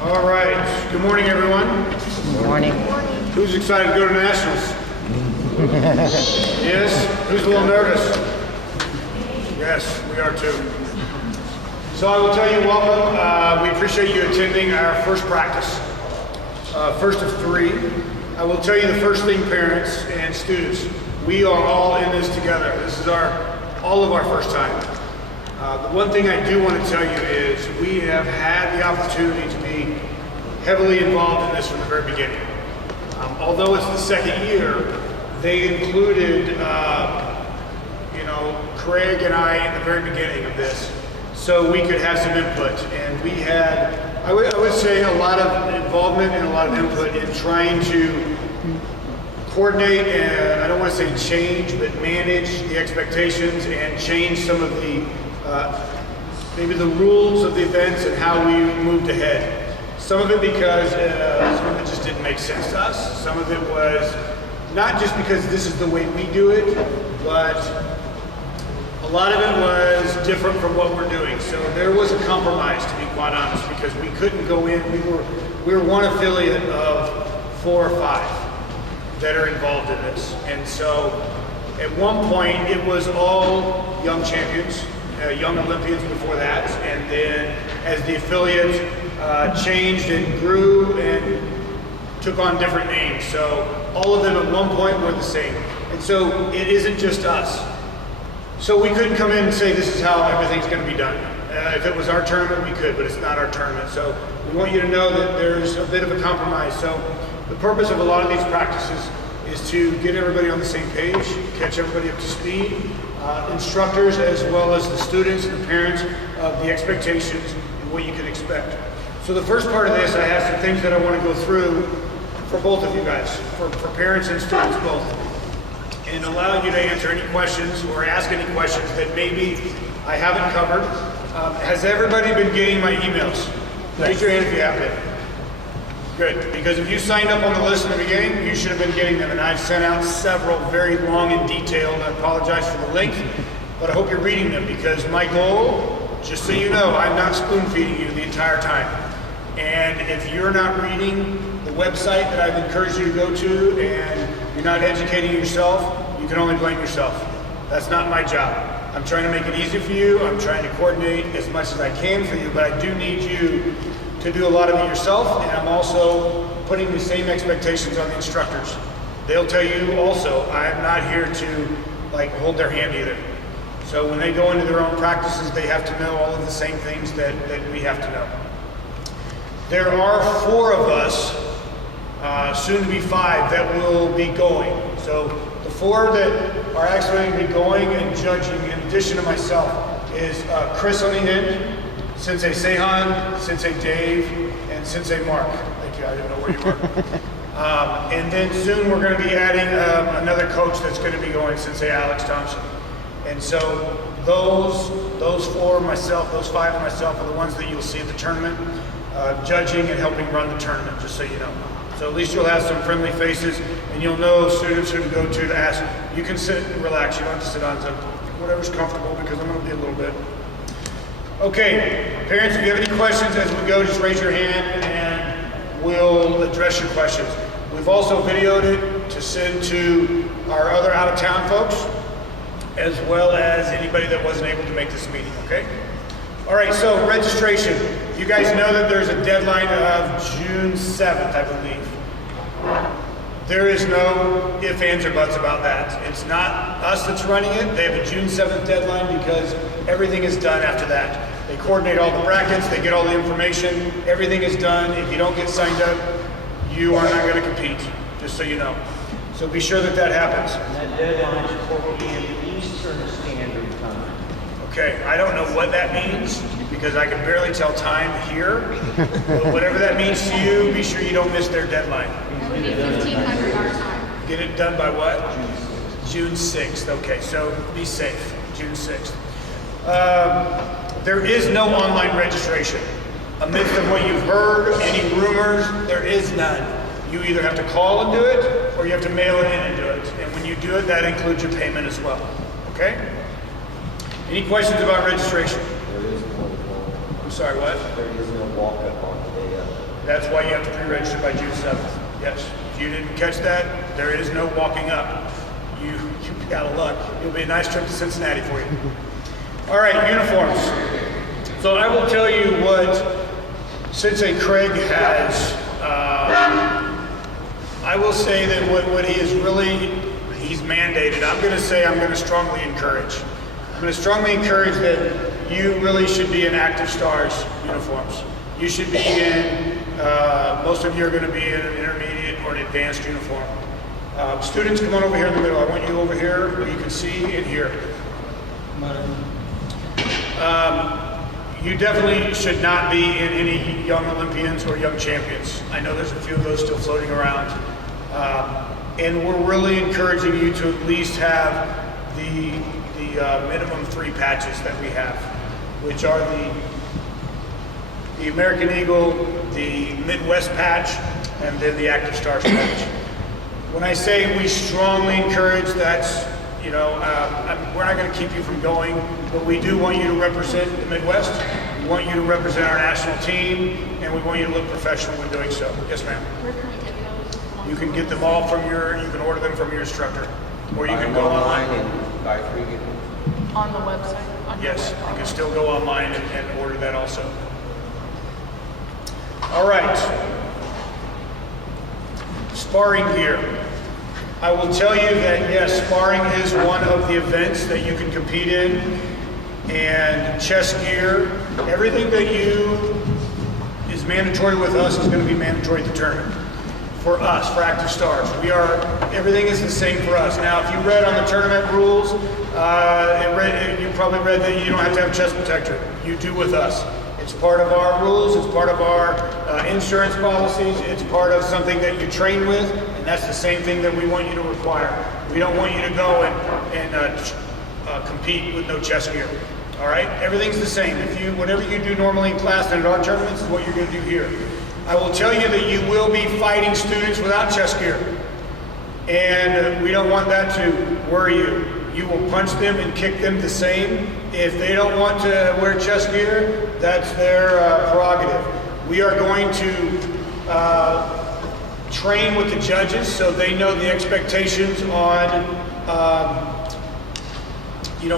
All right. Good morning, everyone. Good morning. Who's excited to go to Nationals? Yes? Who's a little nervous? Yes, we are too. So I will tell you, welcome. We appreciate you attending our first practice. First of three. I will tell you the first thing, parents and students. We are all in this together. This is all of our first time. The one thing I do want to tell you is we have had the opportunity to be heavily involved in this from the very beginning. Although it's the second year, they included, Craig and I at the very beginning of this, so we could have some input. And we had, I would say, a lot of involvement and a lot of input in trying to coordinate, and I don't want to say change, but manage the expectations and change some of the, maybe the rules of the events and how we moved ahead. Some of it because some of it just didn't make sense to us. Some of it was not just because this is the way we do it, but a lot of it was different from what we're doing. So there was a compromise, to be quite honest, because we couldn't go in. We were one affiliate of 4 or 5 that are involved in this. And so at one point it was all young champions, young Olympians before that. And then as the affiliate changed and grew and took on different names. So all of them at one point were the same. And so it isn't just us. So we couldn't come in and say this is how everything's going to be done. If it was our tournament, we could, but it's not our tournament. So we want you to know that there's a bit of a compromise. So the purpose of a lot of these practices is to get everybody on the same page, catch everybody up to speed, instructors as well as the students and the parents of the expectations and what you can expect. So the first part of this, I have some things that I want to go through for both of you guys, for parents and students both, and allow you to answer any questions or ask any questions that maybe I haven't covered. Has everybody been getting my emails? Raise your hand if you have been. Good, because if you signed up on the list in the beginning, you should have been getting them, and I've sent out several very long and detailed. I apologize for the length, but I hope you're reading them, because my goal, just so you know, I'm not spoon feeding you the entire time. And if you're not reading the website that I've encouraged you to go to and you're not educating yourself, you can only blame yourself. That's not my job. I'm trying to make it easy for you. I'm trying to coordinate as much as I can for you, but I do need you to do a lot of it yourself, and I'm also putting the same expectations on the instructors. They'll tell you also, I'm not here to hold their hand either. So when they go into their own practices, they have to know all of the same things that we have to know. There are 4 of us, soon to be 5, that will be going. So the 4 that are actually going to be going and judging, in addition to myself, is Chris on the end, Sensei Seihan, Sensei Dave, and Sensei Mark. Thank you, I didn't know where you were. And then soon we're going to be adding another coach that's going to be going, Sensei Alex Thompson. And so those 4, myself, those 5 and myself are the ones that you'll see at the tournament, judging and helping run the tournament, just so you know. So at least you'll have some friendly faces, and you'll know students who to go to ask. You can sit and relax. You don't have to sit on whatever's comfortable, because I'm going to be a little bit. Okay, parents, if you have any questions as we go, just raise your hand and we'll address your questions. We've also videoed it to send to our other out-of-town folks, as well as anybody that wasn't able to make this meeting, okay? All right, so registration. You guys know that there's a deadline of June 7th, I believe. There is no ifs, ands, or buts about that. It's not us that's running it. They have a June 7th deadline because everything is done after that. They coordinate all the brackets, they get all the information, everything is done. If you don't get signed up, you are not going to compete, just so you know. So be sure that happens. And that deadline is 4 p.m. Eastern Standard Time. Okay, I don't know what that means, because I can barely tell time here. But whatever that means to you, be sure you don't miss their deadline. That would be 1500 our time. Get it done by what? June 6th. Okay, so be safe. June 6th. There is no online registration. Amidst of what you've heard, any rumors, there is none. You either have to call and do it, or you have to mail it in and do it. And when you do it, that includes your payment as well. Okay? Any questions about registration? There is no call. I'm sorry, what? There is no walk-up on the day of. That's why you have to pre-register by June 7th. Yes. If you didn't catch that, there is no walking up. You've got a luck. It'll be a nice trip to Cincinnati for you. All right, uniforms. So I will tell you what Sensei Craig has. I will say that what he is really, he's mandated. I'm going to strongly encourage. I'm going to strongly encourage that you really should be in Activstars uniforms. You should be in, most of you are going to be in an intermediate or an advanced uniform. Students, come on over here in the middle. I want you over here where you can see and hear. You definitely should not be in any young Olympians or young champions. I know there's a few of those still floating around. And we're really encouraging you to at least have the minimum 3 patches that we have, which are the American Eagle, the Midwest patch, and then the Activstars patch. When I say we strongly encourage, that's, you know, we're not going to keep you from going, but we do want you to represent the Midwest. We want you to represent our national team, and we want you to look professional when doing so. Yes, ma'am. Where can we get those? You can get them all from you can order them from your instructor, or you can go online online. and buy 3 get one. On the website? On your Yes, website. you can still go online and order that also. All right. Sparring gear. I will tell you that yes, sparring is one of the events that you can compete in, and chest gear, everything that is mandatory with us is going to be mandatory at the tournament. For us, for Activstars, everything is the same for us. Now, if you read on the tournament rules, you probably read that you don't have to have a chest protector. You do with us. It's part of our rules, it's part of our insurance policies, it's part of something that you train with, and that's the same thing that we want you to require. We don't want you to go and compete with no chest gear. All right? Everything's the same. Whatever you do normally in class and at our tournaments is what you're going to do here. I will tell you that you will be fighting students without chest gear, and we don't want that to worry you. You will punch them and kick them the same. If they don't want to wear chest gear, that's their prerogative. We are going to train with the judges so they know the expectations on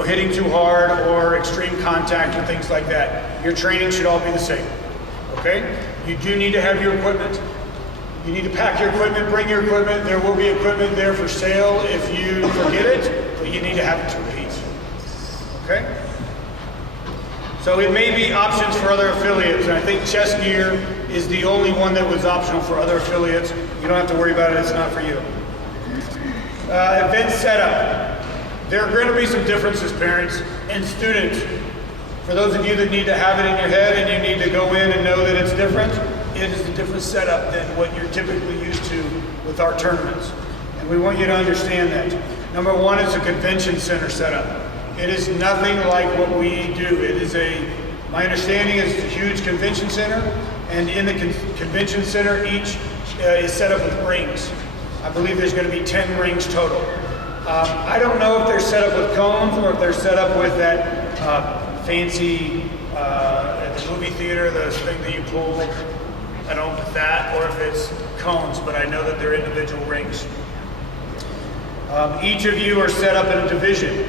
hitting too hard or extreme contact and things like that. Your training should all be the same, okay? You do need to have your equipment. You need to pack your equipment, bring your equipment. There will be equipment there for sale if you forget it, but you need to have it to repeat. Okay? So it may be options for other affiliates, and I think chest gear is the only one that was optional for other affiliates. You don't have to worry about it, it's not for you. Event setup. There are going to be some differences, parents and students. For those of you that need to have it in your head and you need to go in and know that it's different, it is a different setup than what you're typically used to with our tournaments. And we want you to understand that. Number one, it's a convention center setup. It is nothing like what we do. My understanding is it's a huge convention center, and in the convention center, each is set up with rings. I believe there's going to be 10 rings total. I don't know if they're set up with cones or if they're set up with that fancy, at the movie theater, the thing that you pull. I don't know if that or if it's cones, but I know that they're individual rings. Each of you are set up in a division.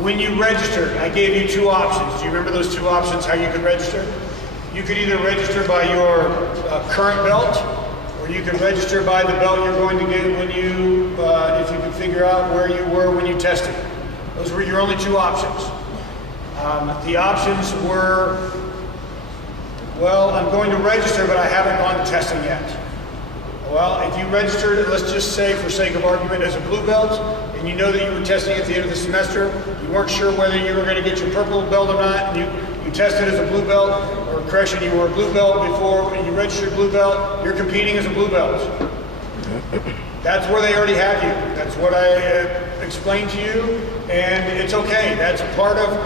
When you register, I gave you 2 options. Do you remember those 2 options, how you could register? You could either register by your current belt, or you could register by the belt you're going to get when if you can figure out where you were when you tested. Those were your only 2 options. The options were, well, I'm going to register, but I haven't gone to testing yet. Well, if you registered, let's just say for sake of argument, as a blue belt, and you know that you were testing at the end of the semester, you weren't sure whether you were going to get your purple belt or not, and you tested as a blue belt, or correction, you were a blue belt before, and you registered blue belt, you're competing as a blue belt. That's where they already have you. That's what I explained to you, and it's okay. That's part of,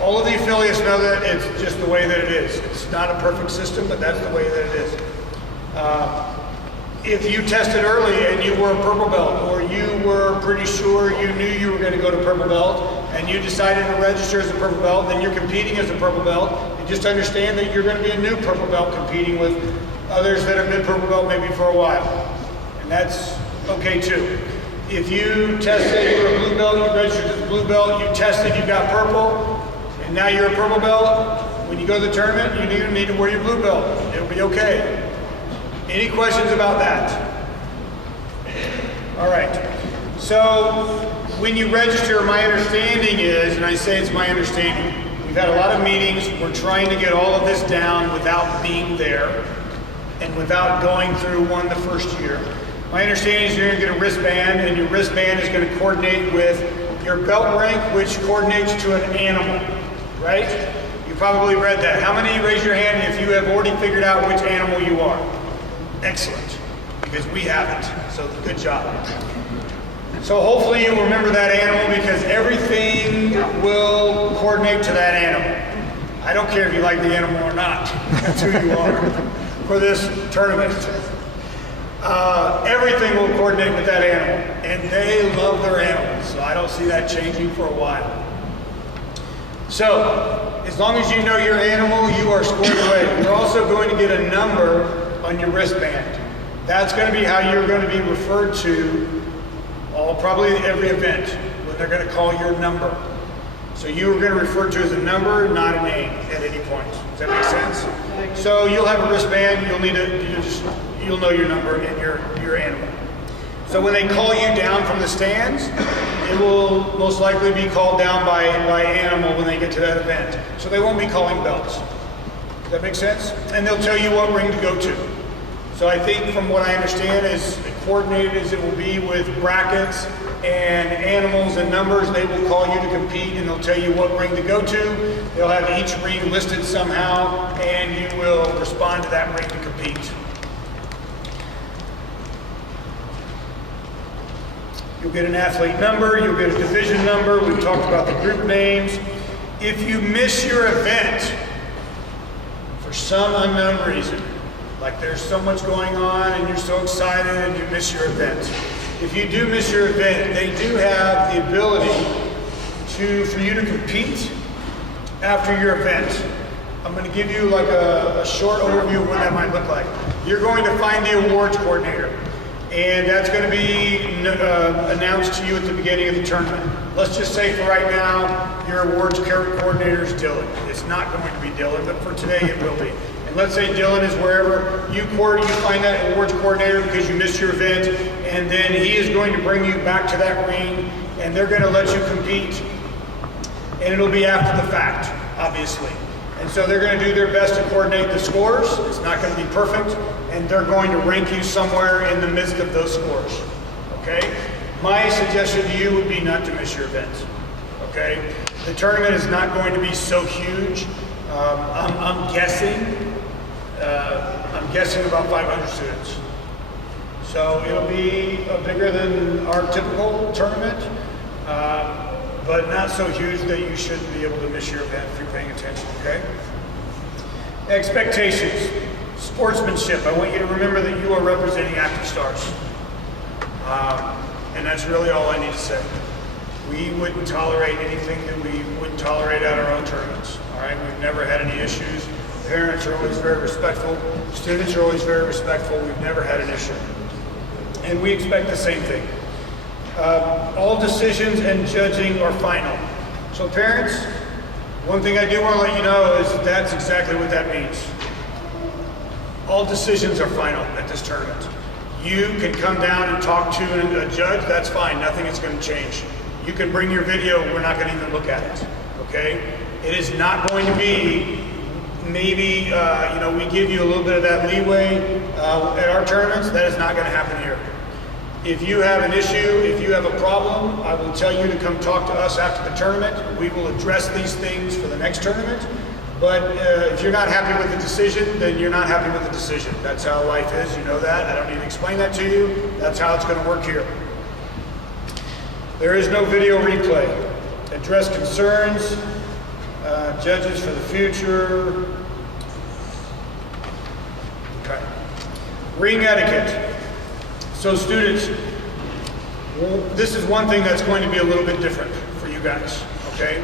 all of the affiliates know that it's just the way that it is. It's not a perfect system, but that's the way that it is. If you tested early and you were a purple belt, or you were pretty sure you knew you were going to go to purple belt, and you decided to register as a purple belt, then you're competing as a purple belt. And just understand that you're going to be a new purple belt competing with others that have been purple belt maybe for a while. And that's okay too. If you tested, you were a blue belt, you registered as a blue belt, you tested, you got purple, and now you're a purple belt, when you go to the tournament, you need to wear your blue belt. It'll be okay. Any questions about that? All right. So when you register, my understanding is, and I say it's my understanding, we've had a lot of meetings. We're trying to get all of this down without being there and without going through one the first year. My understanding is you're going to get a wristband, and your wristband is going to coordinate with your belt rank, which coordinates to an animal, right? You probably read that. How many, raise your hand if you have already figured out which animal you are? Excellent, because we haven't, so good job. So hopefully you remember that animal, because everything will coordinate to that animal. I don't care if you like the animal or not. That's who you are for this tournament. Everything will coordinate with that animal, and they love their animals, so I don't see that changing for a while. So, as long as you know your animal, you are squared away. You're also going to get a number on your wristband. That's going to be how you're going to be referred to probably every event, when they're going to call your number. So you are going to refer to as a number, not a name at any point. Does that make sense? So you'll have a wristband, you'll know your number and your animal. So when they call you down from the stands, it will most likely be called down by animal when they get to that event. So they won't be calling belts. Does that make sense? And they'll tell you what ring to go to. So I think from what I understand, as coordinated as it will be with brackets and animals and numbers, they will call you to compete, and they'll tell you what ring to go to. They'll have each ring listed somehow, and you will respond to that ring to compete. You'll get an athlete number, you'll get a division number. We've talked about the group names. If you miss your event for some unknown reason, like there's so much going on and you're so excited and you miss your event. If you do miss your event, they do have the ability for you to compete after your event. I'm going to give you like a short overview of what that might look like. You're going to find the awards coordinator, and that's going to be announced to you at the beginning of the tournament. Let's just say for right now, your awards coordinator is Dylan. It's not going to be Dylan, but for today it will be. Let's say Dylan is wherever you find that awards coordinator because you missed your event, and then he is going to bring you back to that ring, and they're going to let you compete, and it'll be after the fact, obviously. And so they're going to do their best to coordinate the scores. It's not going to be perfect, and they're going to rank you somewhere in the midst of those scores, okay? My suggestion to you would be not to miss your event, okay? The tournament is not going to be so huge. I'm guessing about 500 students. So it'll be bigger than our typical tournament, but not so huge that you shouldn't be able to miss your event if you're paying attention, okay? Expectations, sportsmanship. I want you to remember that you are representing Activstars. And that's really all I need to say. We wouldn't tolerate anything that we wouldn't tolerate at our own tournaments, all right? We've never had any issues. Parents are always very respectful. Students are always very respectful. We've never had an issue. And we expect the same thing. All decisions and judging are final. So parents, one thing I do want to let you know is that's exactly what that means. All decisions are final at this tournament. You can come down and talk to a judge, that's fine. Nothing is going to change. You can bring your video, we're not going to even look at it, okay? It is not going to be maybe, we give you a little bit of that leeway at our tournaments. That is not going to happen here. If you have an issue, if you have a problem, I will tell you to come talk to us after the tournament. We will address these things for the next tournament. But if you're not happy with the decision, then you're not happy with the decision. That's how life is, you know that. I don't need to explain that to you. That's how it's going to work here. There is no video replay. Address concerns, judges for the future. Okay. Ring etiquette. So students, this is one thing that's going to be a little bit different for you guys, Okay?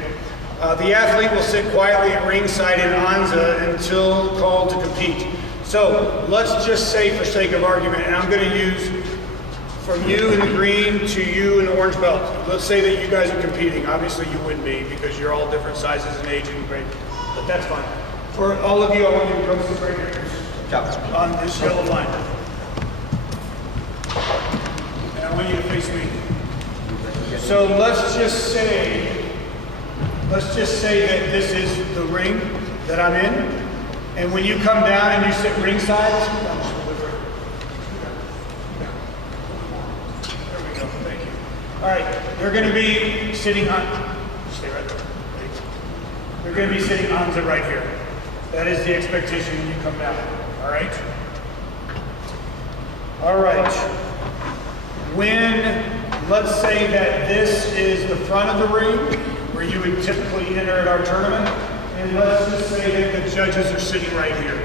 The athlete will sit quietly at ringside in Anza until called to compete. So let's just say, for sake of argument, and I'm going to use from you in the green to you in the orange belt. Let's say that you guys are competing. Obviously you wouldn't be because you're all different sizes and age and grade, but that's fine. For all of you, I want you to come sit right here on this yellow line. And I want you to face me. So let's just say that this is the ring that I'm in. And when you come down and you sit ringside, there we go, thank you. All right, you're going to be sitting on, stay right there. You're going to be sitting on the right here. That is the expectation when you come down, all right? All right. When, let's say that this is the front of the ring, where you would typically enter at our tournament, and let's just say that the judges are sitting right here.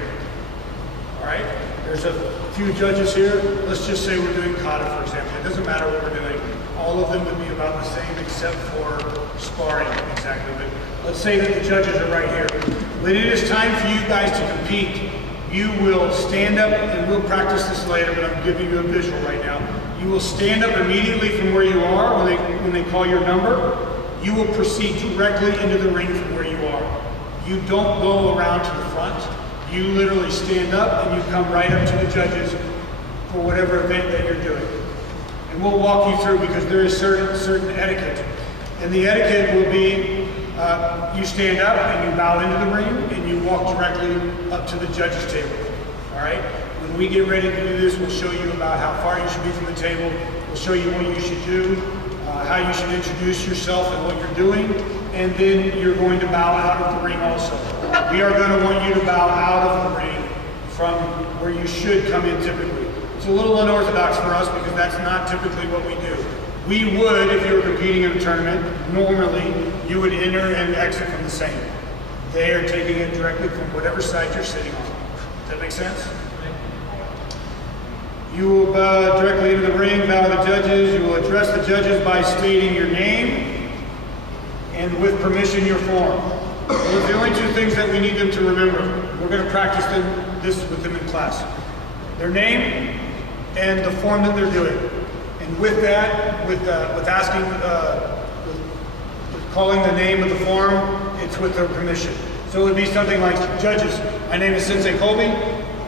All right? There's a few judges here. Let's just say we're doing kata, for example. It doesn't matter what we're doing. All of them would be about the same except for sparring, exactly. But let's say that the judges are right here. When it is time for you guys to compete, you will stand up, and we'll practice this later, but I'm giving you a visual right now. You will stand up immediately from where you are when they call your number. You will proceed directly into the ring from where you are. You don't go around to the front. You literally stand up and you come right up to the judges for whatever event that you're doing. And we'll walk you through because there is certain etiquette. And the etiquette will be you stand up and you bow into the ring and you walk directly up to the judges' table. All right? When we get ready to do this, we'll show you about how far you should be from the table. We'll show you what you should do. How you should introduce yourself and what you're doing, and then you're going to bow out of the ring also. We are going to want you to bow out of the ring from where you should come in typically. It's a little unorthodox for us because that's not typically what we do. We would, if you were competing in a tournament, normally you would enter and exit from the same. They are taking it directly from whatever side you're sitting on. Does that make sense? You will bow directly into the ring, bow the judges. You will address the judges by stating your name and with permission your form. Those are the only two things that we need them to remember. We're going to practice this with them in class. Their name and the form that they're doing. And with that, with asking, with calling the name of the form, it's with their permission. So it would be something like, judges, my name is Sensei Colby.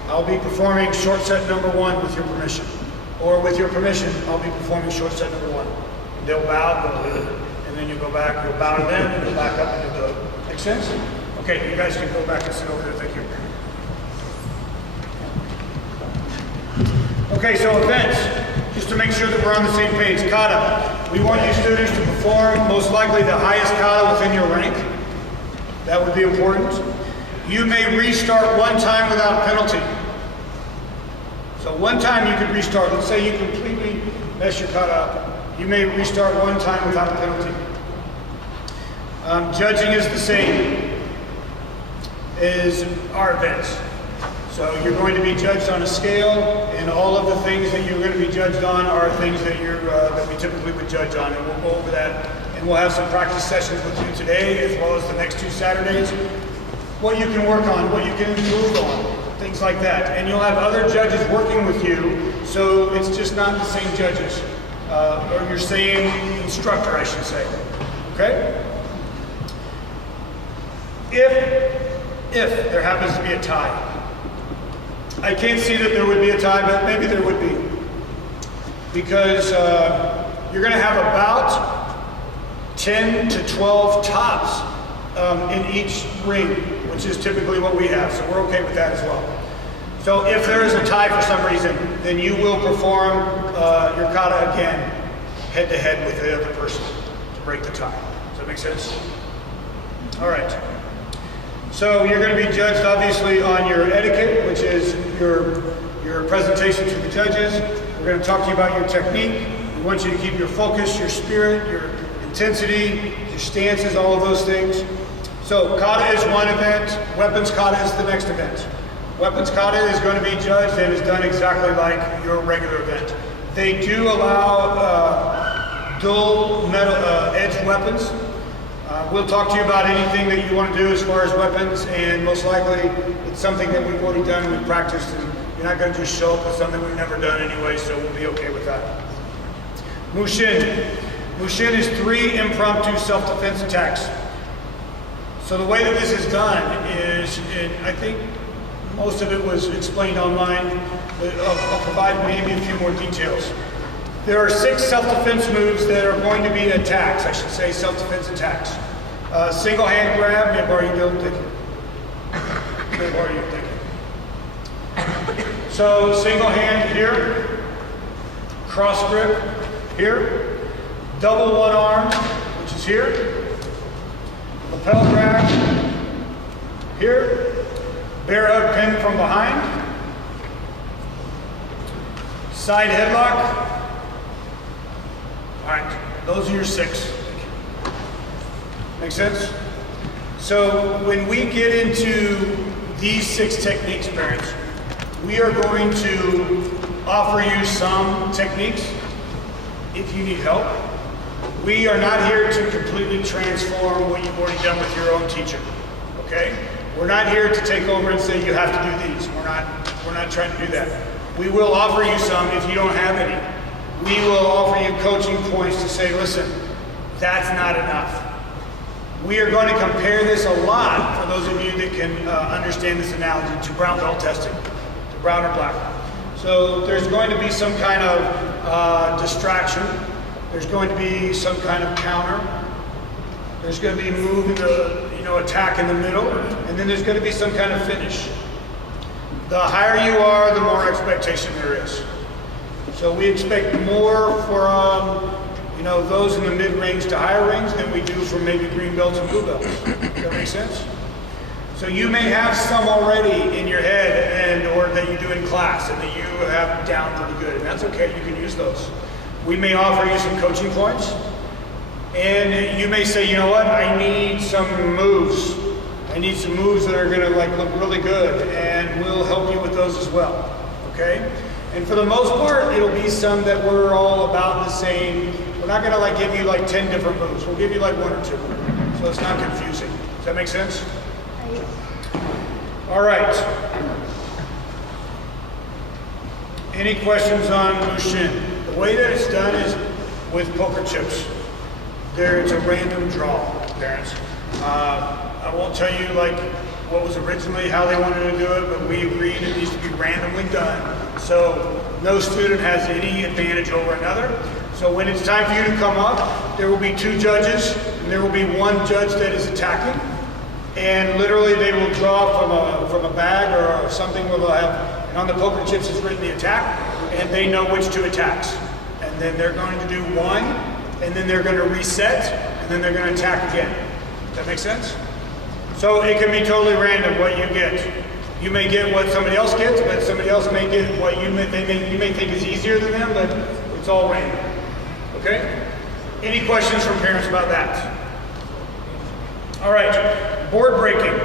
I'll be performing short set number 1 with your permission. Or with your permission, I'll be performing short set number 1. And they'll bow, and then you go back, you'll bow to them, and go back up and do the. Make sense? Okay, you guys can go back and sit over there. Thank you. Okay, so events. Just to make sure that we're on the same page. Kata. We want you students to perform most likely the highest kata within your rank. That would be important. You may restart one time without penalty. So one time you could restart. Let's say you completely mess your kata up. You may restart one time without a penalty. Judging is the same as our events. So you're going to be judged on a scale, and all of the things that you're going to be judged on are things that that we typically would judge on, and we'll go over that. And we'll have some practice sessions with you today, as well as the next 2 Saturdays. What you can work on, what you can improve on, things like that. And you'll have other judges working with you, so it's just not the same judges, or your same instructor, I should say. Okay? If there happens to be a tie, I can't see that there would be a tie, but maybe there would be. Because you're going to have about 10 to 12 tops in each ring, which is typically what we have. So we're okay with that as well. So if there is a tie for some reason, then you will perform your kata again, head to head with the other person to break the tie. Does that make sense? All right. So you're going to be judged obviously on your etiquette, which is your presentation to the judges. We're going to talk to you about your technique. We want you to keep your focus, your spirit, your intensity, your stances, all of those things. So kata is one event, weapons kata is the next event. Weapons kata is going to be judged and is done exactly like your regular event. They do allow dual metal edged weapons. We'll talk to you about anything that you want to do as far as weapons, and most likely it's something that we've already done and we've practiced, and you're not going to just show up with something we've never done anyway, so we'll be okay with that. Mushin. Mushin is 3 impromptu self-defense attacks. So the way that this is done is, and I think most of it was explained online, but I'll provide maybe a few more details. There are 6 self-defense moves that are going to be attacks, I should say self-defense attacks. Single hand grab, may I borrow you, Dylan? Thank you. May I borrow you, thank you. So single hand here, cross grip here, double one arm, which is here, lapel grab here, bear hug pin from behind, side headlock. All right, those are your 6. Make sense? So when we get into these 6 techniques, parents, we are going to offer you some techniques if you need help. We are not here to completely transform what you've already done with your own teacher, okay? We're not here to take over and say you have to do these. We're not trying to do that. We will offer you some if you don't have any. We will offer you coaching points to say, listen, that's not enough. We are going to compare this a lot, for those of you that can understand this analogy, to brown belt testing, to brown or black. So there's going to be some kind of distraction. There's going to be some kind of counter. There's going to be move in the, attack in the middle, and then there's going to be some kind of finish. The higher you are, the more expectation there is. So we expect more from those in the mid-range to higher range than we do from maybe green belts and blue belts. Does that make sense? So you may have some already in your head or that you do in class and that you have down pretty good, and that's okay, you can use those. We may offer you some coaching points, and you may say, you know what, I need some moves. I need some moves that are gonna look really good, and we'll help you with those as well, okay? And for the most part, it'll be some that we're all about the same. We're not gonna give you 10 different moves. We'll give you 1 or 2. So it's not confusing. Does that make sense? All right. Any questions on Mushin? The way that it's done is with poker chips. It's a random draw, parents. I won't tell you what was originally how they wanted to do it, but we agreed it needs to be randomly done. So no student has any advantage over another. So when it's time for you to come up, there will be 2 judges, and there will be 1 judge that is attacking. And literally they will draw from a bag or something where they'll have, and on the poker chips it's written the attack, and they know which 2 attacks. And then they're going to do 1, and then they're going to reset, and then they're going to attack again. Does that make sense? So it can be totally random what you get. You may get what somebody else gets, but somebody else may get what you may think is easier than them, but it's all random. Okay? Any questions from parents about that? All right, board breaking.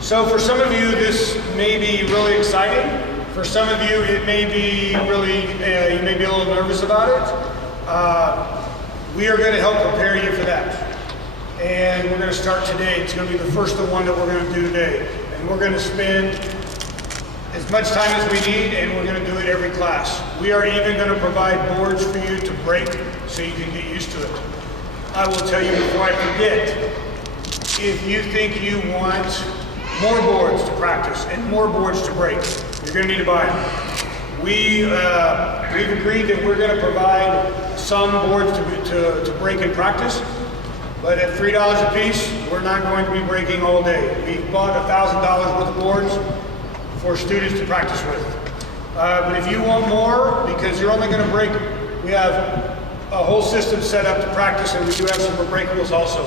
So for some of you, this may be really exciting. For some of you, it may be really, you may be a little nervous about it. We are going to help prepare you for that. And we're going to start today. It's going to be the first one that we're going to do today. And we're going to spend as much time as we need, and we're going to do it every class. We are even going to provide boards for you to break so you can get used to it. I will tell you before I forget, if you think you want more boards to practice and more boards to break, you're going to need to buy them. We've agreed that we're going to provide some boards to break and practice. But at $3 a piece, we're not going to be breaking all day. We've bought $1,000 worth of boards for students to practice with. But if you want more, because you're only going to break, we have a whole system set up to practice, and we do have some breakables also.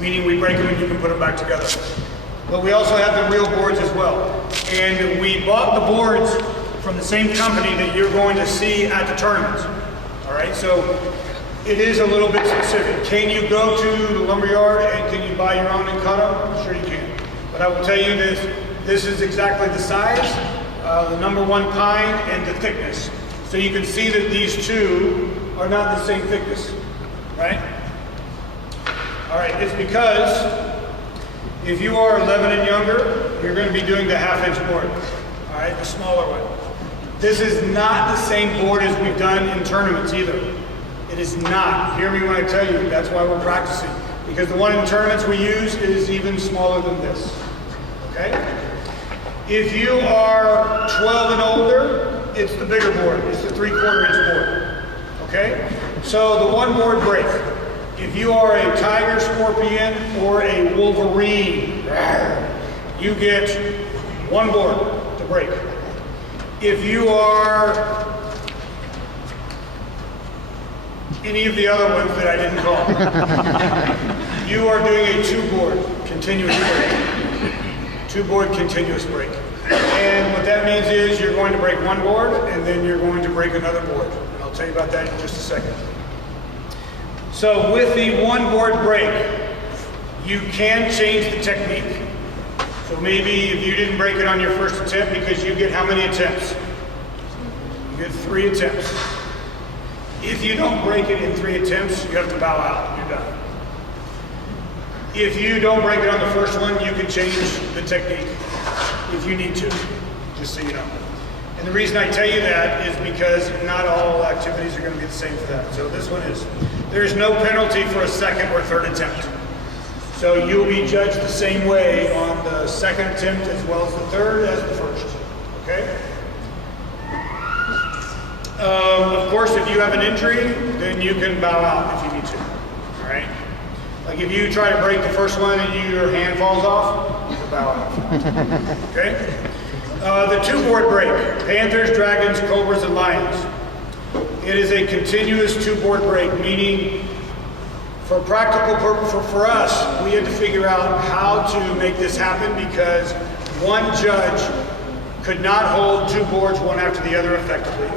Meaning we break them and you can put them back together. But we also have the real boards as well. And we bought the boards from the same company that you're going to see at the tournaments. All right, so it is a little bit specific. Can you go to the lumberyard and can you buy your own and cut them? Sure you can. But I will tell you this is exactly the size, the number 1 pine, and the thickness. So you can see that these 2 are not the same thickness, right? All right, it's because if you are 11 and younger, you're going to be doing the half-inch board. All right, the smaller one. This is not the same board as we've done in tournaments either. It is not. Hear me when I tell you. That's why we're practicing. Because the one in tournaments we use is even smaller than this. Okay? If you are 12 and older, it's the bigger board. It's the 3/4 inch board. Okay? So the one board break. If you are a tiger, scorpion, or a wolverine, you get one board to break. If you are any of the other ones that I didn't call, you are doing a two-board continuous break. Two-board continuous break. And what that means is you're going to break one board, and then you're going to break another board. And I'll tell you about that in just a second. So with the one board break, you can change the technique. So maybe if you didn't break it on your first attempt, because you get how many attempts? You get 3 attempts. If you don't break it in 3 attempts, you have to bow out. You're done. If you don't break it on the first one, you can change the technique if you need to, just so you know. And the reason I tell you that is because not all activities are going to be the same for that. So this one is. There is no penalty for a second or third attempt. So you'll be judged the same way on the second attempt as well as the third as the first. Okay? Of course, if you have an injury, then you can bow out if you need to. All right? Like if you try to break the first one and your hand falls off, you can bow out. Okay? The two-board break. Panthers, dragons, cobras, and lions. It is a continuous two-board break, meaning for practical purpose, for us, we had to figure out how to make this happen because one judge could not hold 2 boards one after the other effectively.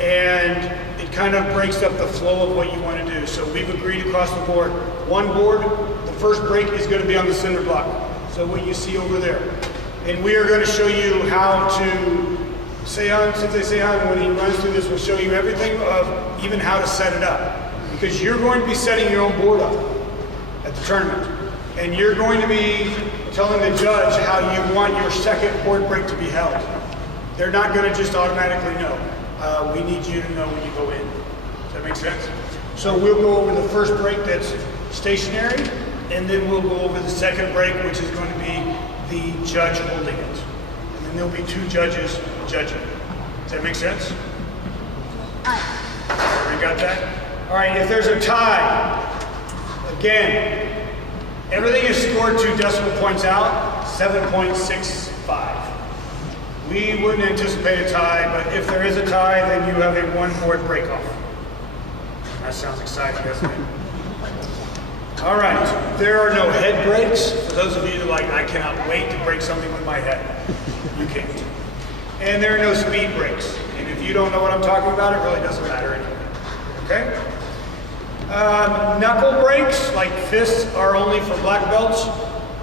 And it kind of breaks up the flow of what you want to do. So we've agreed across the board. One board, the first break is going to be on the center block. So what you see over there. And we are going to show you how to, Sensei Seihan, when he runs through this, will show you everything of even how to set it up. Because you're going to be setting your own board up at the tournament. And you're going to be telling the judge how you want your second board break to be held. They're not going to just automatically know. We need you to know when you go in. Does that make sense? So we'll go over the first break that's stationary, and then we'll go over the second break, which is going to be the judge holding it. And then there'll be 2 judges judging. Does that make sense? Everybody got that? All right, if there's a tie, again, everything is scored 2 decimal points out, 7.65. We wouldn't anticipate a tie, but if there is a tie, then you have a 1 board break off. That sounds exciting, doesn't it? All right, there are no head breaks. For those of you that are like, I cannot wait to break something with my head. You can't. And there are no speed breaks. And if you don't know what I'm talking about, it really doesn't matter anyway. Okay? Knuckle breaks, like fists, are only for black belts.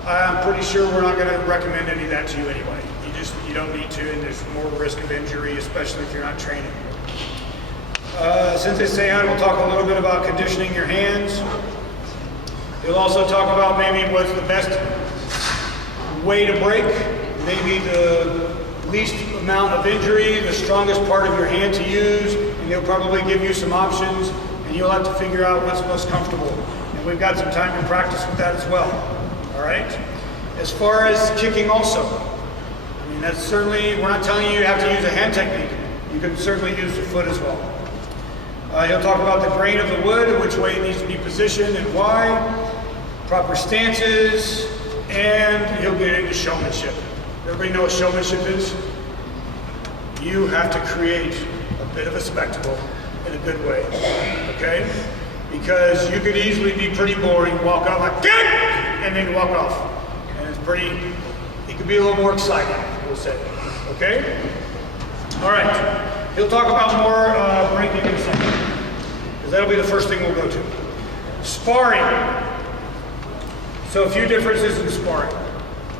I'm pretty sure we're not going to recommend any of that to you anyway. You don't need to, and there's more risk of injury, especially if you're not training. Sensei Seihan will talk a little bit about conditioning your hands. He'll also talk about maybe what's the best way to break, maybe the least amount of injury, the strongest part of your hand to use, and he'll probably give you some options, and you'll have to figure out what's most comfortable. And we've got some time to practice with that as well. All right? As far as kicking also, I mean, that's certainly, we're not telling you have to use a hand technique. You can certainly use the foot as well. He'll talk about the grain of the wood, which way it needs to be positioned and why, proper stances, and he'll get into showmanship. Everybody know what showmanship is? You have to create a bit of a spectacle in a good way, okay? Because you could easily be pretty boring, walk out like, "Kick!" and then walk off. And it's pretty, it could be a little more exciting, we'll say, okay? All right, he'll talk about more breaking in a second, because that'll be the first thing we'll go to. Sparring. So a few differences in sparring,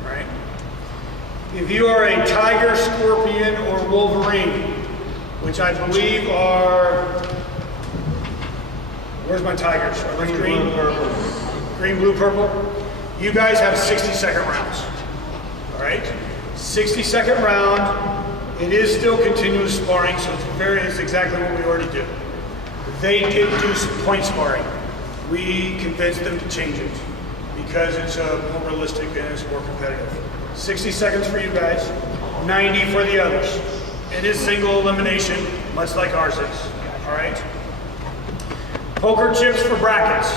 right? If you are a tiger, scorpion, or wolverine, which I believe are, where's my tigers? Are they green? green, blue, purple. You guys have 60-second rounds. All right? 60-second round. It is still continuous sparring, so it's exactly what we already do. They did do some point sparring. We convinced them to change it because it's more realistic and it's more competitive. 60 seconds for you guys, 90 for the others. It is single elimination, much like ours is. All right? Poker chips for brackets.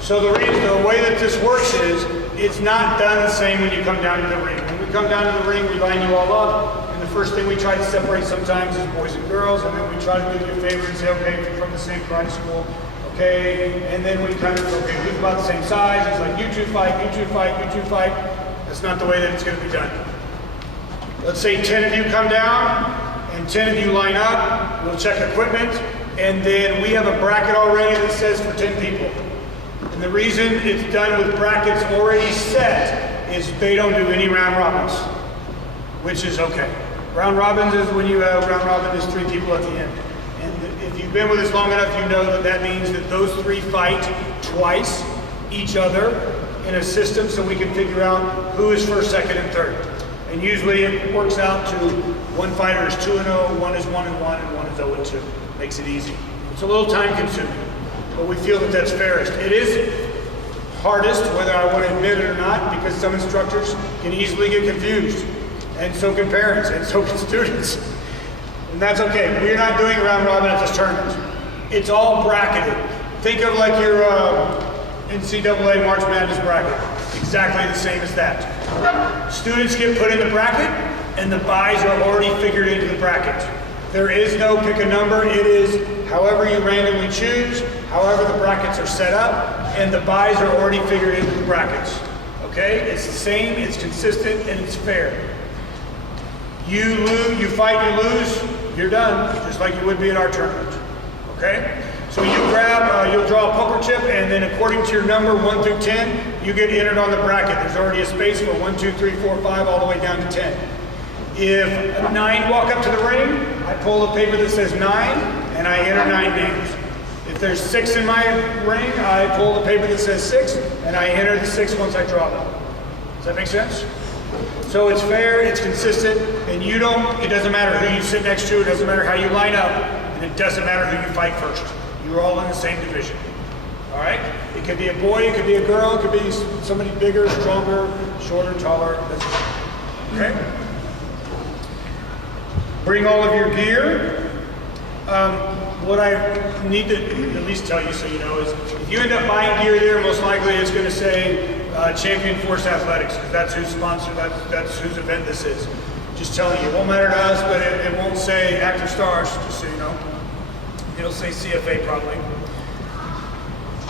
So the way that this works is, it's not done the same when you come down to the ring. When we come down to the ring, we line you all up, and the first thing we try to separate sometimes is boys and girls, and then we try to do you a favor and say, okay, if you're from the same karate school, okay, and then we kind of, okay, who's about the same size? It's like, you two fight, you two fight, you two fight. That's not the way that it's going to be done. Let's say 10 of you come down, and 10 of you line up, we'll check equipment, and then we have a bracket already that says for 10 people. And the reason it's done with brackets already set is they don't do any round robins, which is okay. Round robins is when you have round robin is 3 people at the end. And if you've been with us long enough, you know that that means that those 3 fight twice each other in a system so we can figure out who is first, second, and third. And usually it works out to one fighter is 2-0, one is 1-1, and one is 0-2. Makes it easy. It's a little time consuming, but we feel that that's fairest. It is hardest, whether I want to admit it or not, because some instructors can easily get confused, and so can parents, and so can students. And that's okay. We're not doing round robin at this tournament. It's all bracketed. Think of like your NCAA March Madness bracket. Exactly the same as that. Students get put in the bracket, and the buys are already figured into the bracket. There is no pick a number. It is however you randomly choose, however the brackets are set up, and the buys are already figured into the brackets. Okay? It's the same, it's consistent, and it's fair. You lose, you fight, you lose, you're done, just like you would be at our tournament. Okay? So you grab, you'll draw a poker chip, and then according to your number, 1 through 10, you get entered on the bracket. There's already a space for 1, 2, 3, 4, 5, all the way down to 10. If 9 walk up to the ring, I pull a paper that says 9, and I enter 9 names. If there's 6 in my ring, I pull the paper that says 6, and I enter the 6 once I draw them. Does that make sense? So it's fair, it's consistent, and it doesn't matter who you sit next to, it doesn't matter how you line up, and it doesn't matter who you fight first. You're all in the same division. All right? It could be a boy, it could be a girl, it could be somebody bigger, stronger, shorter, taller. Okay? Bring all of your gear. What I need to at least tell you so you know is if you end up buying gear there, most likely it's going to say Champion Force Athletics because that's who's sponsored, that's whose event this is. Just telling you, it won't matter to us, but it won't say Activstars, just so you know. It'll say CFA probably.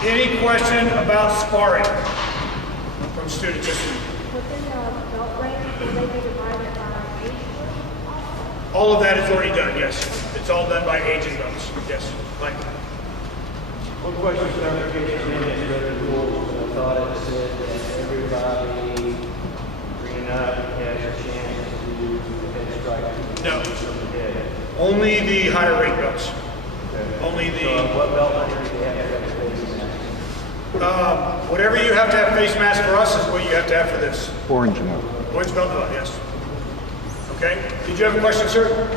Any question about sparring from students? Within the belt range, will they be divided by age group? All of that is already done, yes. It's all done by age and belts. Yes, Mike. One question clarification is the rules. I thought it said that everybody green up has a chance to do head strike. No. Head. Only the higher rank belts. Okay. Only the... So what belt under do they have to have face mask? whatever you have to have face mask for us is what you have to have for this. Orange belt. Orange belt, yes. Okay. Did you have a question, sir?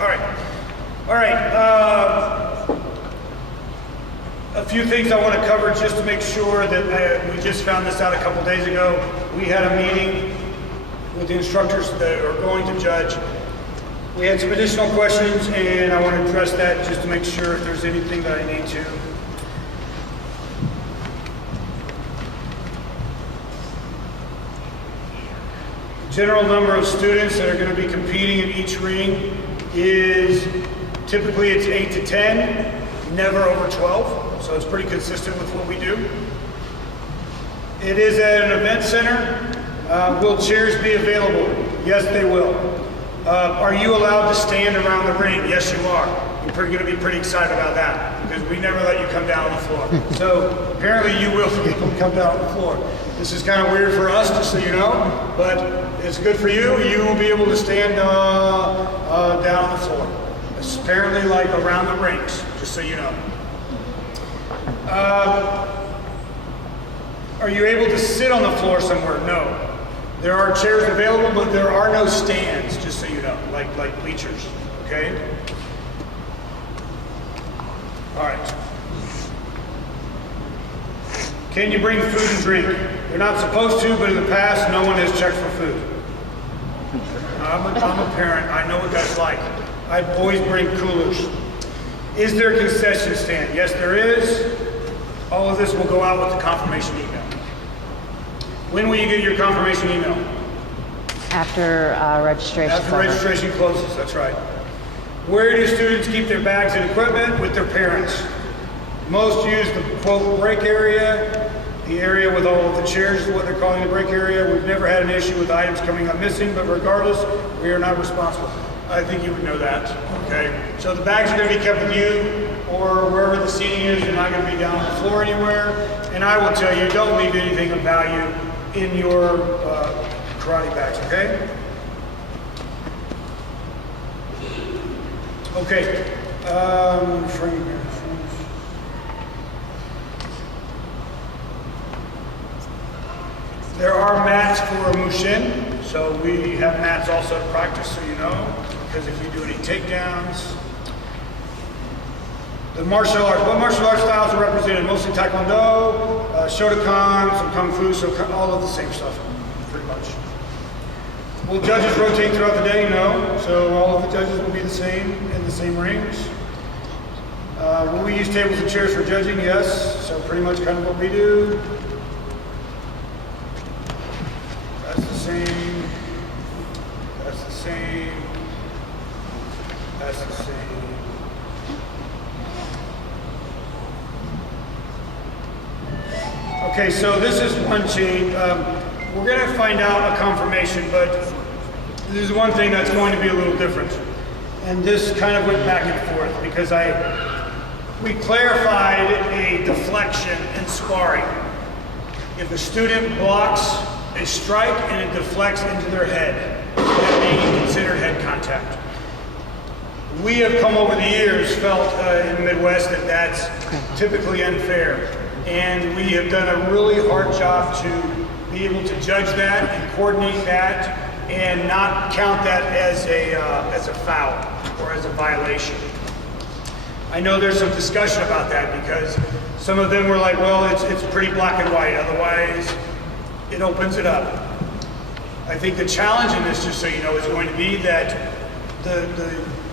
All right. All right. A few things I want to cover just to make sure that we just found this out a couple days ago. We had a meeting with the instructors that are going to judge. We had some additional questions, and I want to address that just to make sure if there's anything that I need to. General number of students that are going to be competing in each ring is typically it's 8 to 10, never over 12, so it's pretty consistent with what we do. It is at an event center. Will chairs be available? Yes, they will. Are you allowed to stand around the ring? Yes, you are. You're going to be pretty excited about that because we never let you come down on the floor. So apparently you will be able to come down on the floor. This is kind of weird for us, just so you know, but it's good for you. You will be able to stand down on the floor. It's apparently like around the rings, just so you know. Are you able to sit on the floor somewhere? No. There are chairs available, but there are no stands, just so you know, like bleachers, okay? All right. Can you bring food and drink? You're not supposed to, but in the past, no one has checked for food. I'm a parent. I know what that's like. I always bring coolers. Is there a concession stand? Yes, there is. All of this will go out with the confirmation email. When will you get your confirmation email? After registration. After registration closes, that's right. Where do students keep their bags and equipment? With their parents. Most use the quote break area. The area with all of the chairs is what they're calling the break area. We've never had an issue with items coming up missing, but regardless, we are not responsible. I think you would know that, okay? So the bags are going to be kept with you or wherever the seating is. You're not going to be down on the floor anywhere. And I will tell you, don't leave anything of value in your karate bags, okay? Okay. There are mats for Mushin, so we have mats also to practice, so you know, because if you do any takedowns. The martial arts, what martial arts styles are represented? Mostly Taekwondo, Shotokan, some Kung Fu, so all of the same stuff, pretty much. Will judges rotate throughout the day? No, so all of the judges will be the same, in the same rings. Will we use tables and chairs for judging? Yes, so pretty much kind of what we do. That's the same. That's the same. That's the same. Okay, so this is one change. We're going to find out a confirmation, but this is one thing that's going to be a little different. And this kind of went back and forth because we clarified a deflection in sparring. If a student blocks a strike and it deflects into their head, that being considered head contact. We have come over the years felt in the Midwest that that's typically unfair. And we have done a really hard job to be able to judge that and coordinate that and not count that as a foul or as a violation. I know there's some discussion about that because some of them were like, well, it's pretty black and white, otherwise it opens it up. I think the challenge in this, just so you know, is going to be that the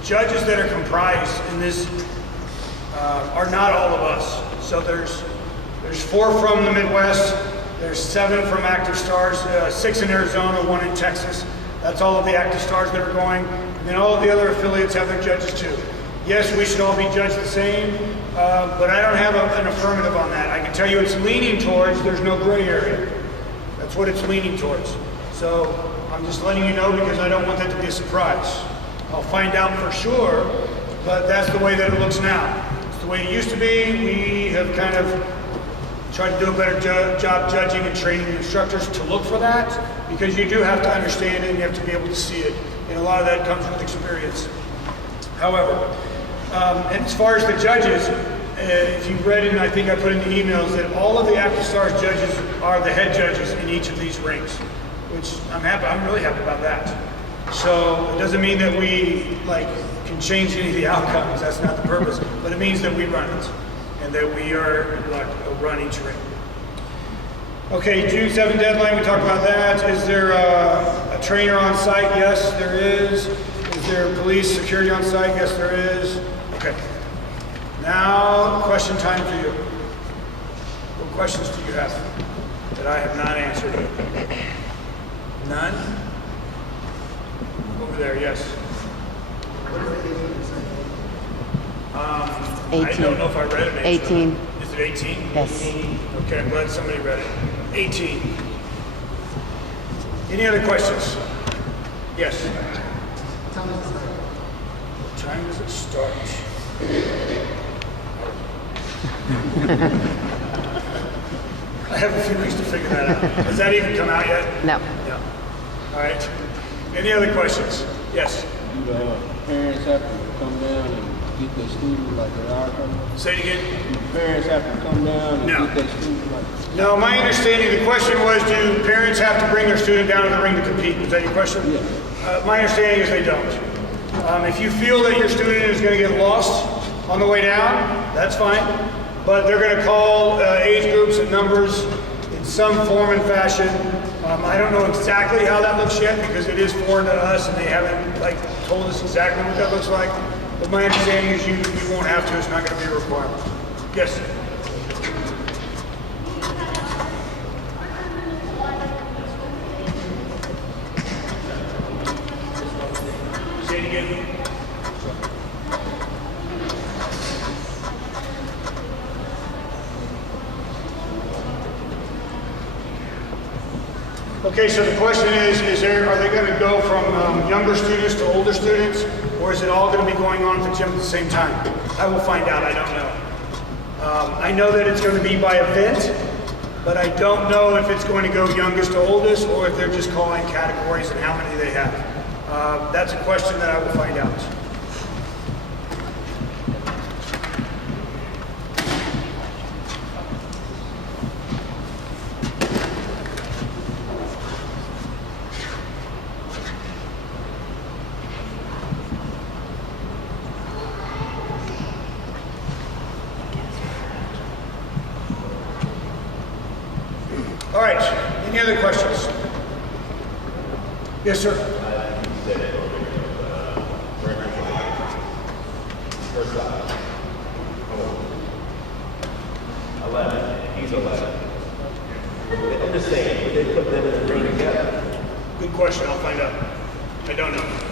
judges that are comprised in this are not all of us. So there's 4 from the Midwest, there's 7 from Activstars, 6 in Arizona, 1 in Texas. That's all of the Activstars that are going. And then all of the other affiliates have their judges too. Yes, we should all be judged the same, but I don't have an affirmative on that. I can tell you it's leaning towards there's no gray area. That's what it's leaning towards. So I'm just letting you know because I don't want that to be a surprise. I'll find out for sure, but that's the way that it looks now. It's the way it used to be. We have kind of tried to do a better job judging and training the instructors to look for that because you do have to understand it and you have to be able to see it. And a lot of that comes with experience. However, and as far as the judges, if you read it, and I think I put in the emails that all of the Activstars judges are the head judges in each of these rings, which I'm really happy about that. So it doesn't mean that we can change any of the outcomes. That's not the purpose. But it means that we run it and that we are run each ring. Okay, June 7th deadline. We talked about that. Is there a trainer on site? Yes, there is. Is there police security on site? Yes, there is. Okay. Now, question time for you. What questions do you have that I have not answered? None? Over there, yes. I don't know if I read it. 18. Is it 18? Yes. Okay, I'm glad somebody read it. 18. Any other questions? Yes. What time does it start? I have a few weeks to figure that out. Has that even come out yet? No. No. All right. Any other questions? Yes. Do parents have to come down and get their students like they are coming? Say it again. Do parents have to come down and No. get their students like? No, my understanding, the question was, do parents have to bring their student down to the ring to compete? Was that your question? Yeah. My understanding is they don't. If you feel that your student is going to get lost on the way down, that's fine. But they're going to call age groups and numbers in some form and fashion. I don't know exactly how that looks yet because it is foreign to us and they haven't like told us exactly what that looks like. But my understanding is you won't have to. It's not going to be a requirement. Yes. Say it again. Okay, so the question is are they going to go from younger students to older students, or is it all going to be going on at the gym at the same time? I will find out. I don't know. I know that it's going to be by event, but I don't know if it's going to go youngest to oldest, or if they're just calling categories and how many they have. That's a question that I will find out. All right, any other questions? Yes, sir. First off, 11. He's 11. I'm just saying, would they put them in the ring together? Good question, I'll find out. I don't know.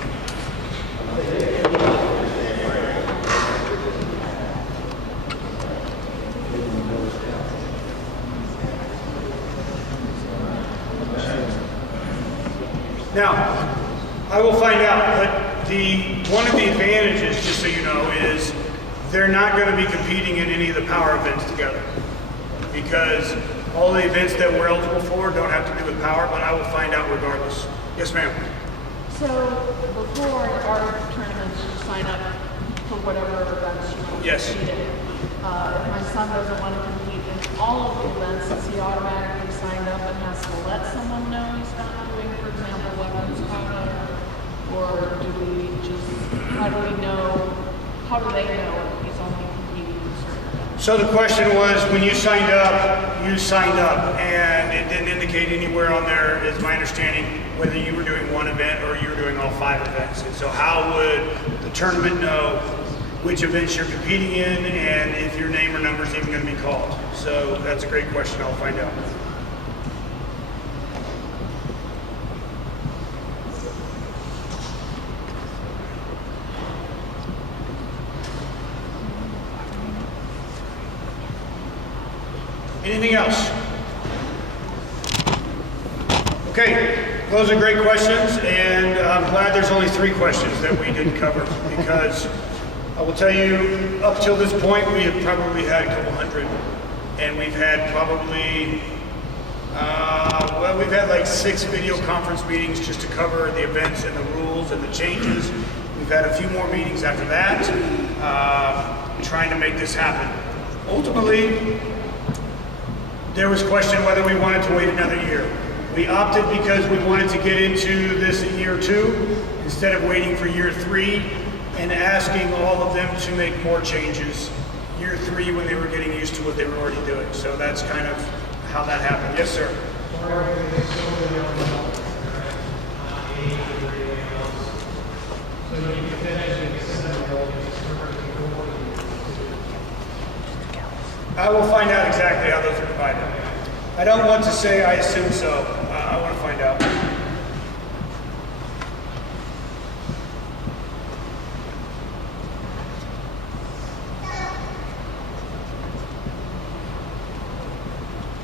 Now, I will find out, but one of the advantages, just so you know, is they're not going to be competing in any of the power events together because all the events that we're eligible for don't have to do with power, but I will find out regardless. Yes, ma'am. So before our tournaments, you sign up for whatever events you want to Yes. compete in. If my son doesn't want to compete in all of the events, is he automatically signed up and has to let someone know he's not doing, for example, weapons kata? Or do we just, how do they know if he's only competing in certain events? So the question was, when you signed up, and it didn't indicate anywhere on there, is my understanding, whether you were doing one event or you were doing all 5 events. And so how would the tournament know which events you're competing in and if your name or number is even going to be called? So that's a great question. I'll find out. Anything else? Okay, those are great questions, and I'm glad there's only 3 questions that we didn't cover, because I will tell you, up till this point, we have probably had a couple hundred, and we've had probably, we've had like 6 video conference meetings just to cover the events and the rules and the changes. We've had a few more meetings after that, trying to make this happen. Ultimately, there was question whether we wanted to wait another year. We opted because we wanted to get into this in year 2 instead of waiting for year 3 and asking all of them to make more changes year 3 when they were getting used to what they were already doing. So that's kind of how that happened. Yes, sir. I will find out exactly how those are divided. I don't want to say I assume so. I want to find out.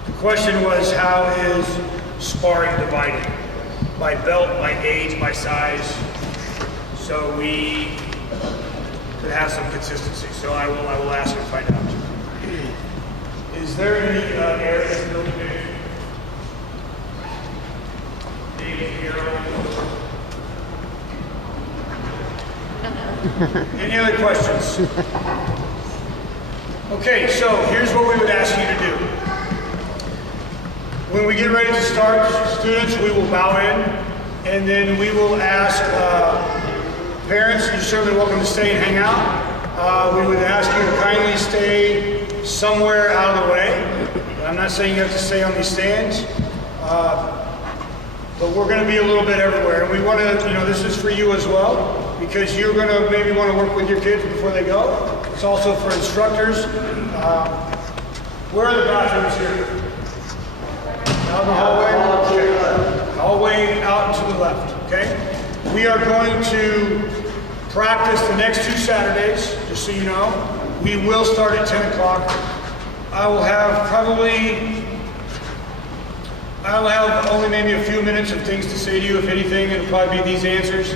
The question was, how is sparring divided? By belt, by age, by size, so we could have some consistency. So I will ask and find out. Is there any areas in the division? David, here. Any other questions? Okay, so here's what we would ask you to do. When we get ready to start, students, we will bow in, and then we will ask parents, you're certainly welcome to stay and hang out. We would ask you to kindly stay somewhere out of the way. I'm not saying you have to stay on these stands, but we're going to be a little bit everywhere. And we want to, this is for you as well, because you're going to maybe want to work with your kids before they go. It's also for instructors. Where are the bathrooms here? Out in the hallway? Okay. Hallway out to the left, okay? We are going to practice the next 2 Saturdays, just so you know. We will start at 10 o'clock. I will have only maybe a few minutes of things to say to you. If anything, it'll probably be these answers.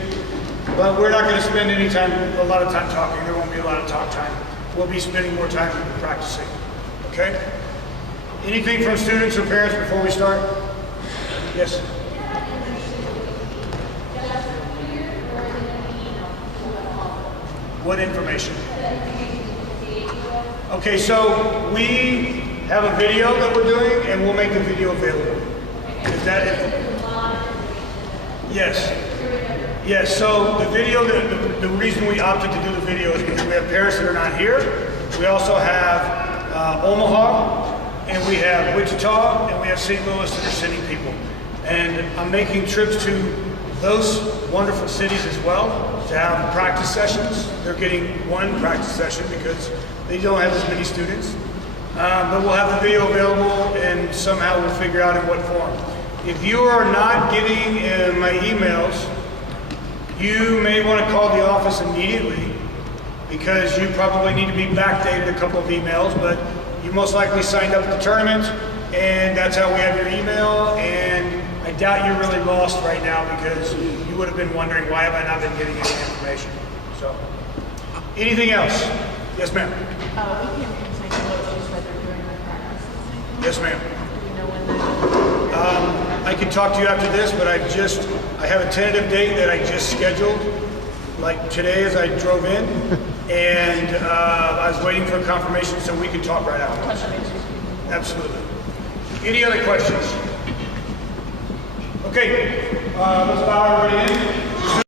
But we're not going to spend a lot of time talking. There won't be a lot of talk time. We'll be spending more time practicing, okay? Anything from students or parents before we start? Yes? What information? Okay, so we have a video that we're doing, and we'll make the video available. Is that it? Yes. Yes, so the video, the reason we opted to do the video is because we have parents that are not here. We also have Omaha, and we have Wichita, and we have St. Louis that are sending people. And I'm making trips to those wonderful cities as well to have practice sessions. They're getting one practice session because they don't have as many students. But we'll have the video available, and somehow we'll figure out in what form. If you are not getting my emails, you may want to call the office immediately, because you probably need to be backdated a couple of emails, but you most likely signed up for the tournament, and that's how we have your email. And I doubt you're really lost right now, because you would have been wondering, why have I not been getting any information? So, anything else? Yes, ma'am. We can take a look just like they're doing the practice. Yes, ma'am. Do you know when I can talk to you after this, but I have a tentative date that I just scheduled, like today as I drove in, and I was waiting for confirmation so we could talk right after. Absolutely. Any other questions? Okay, let's bow everybody in.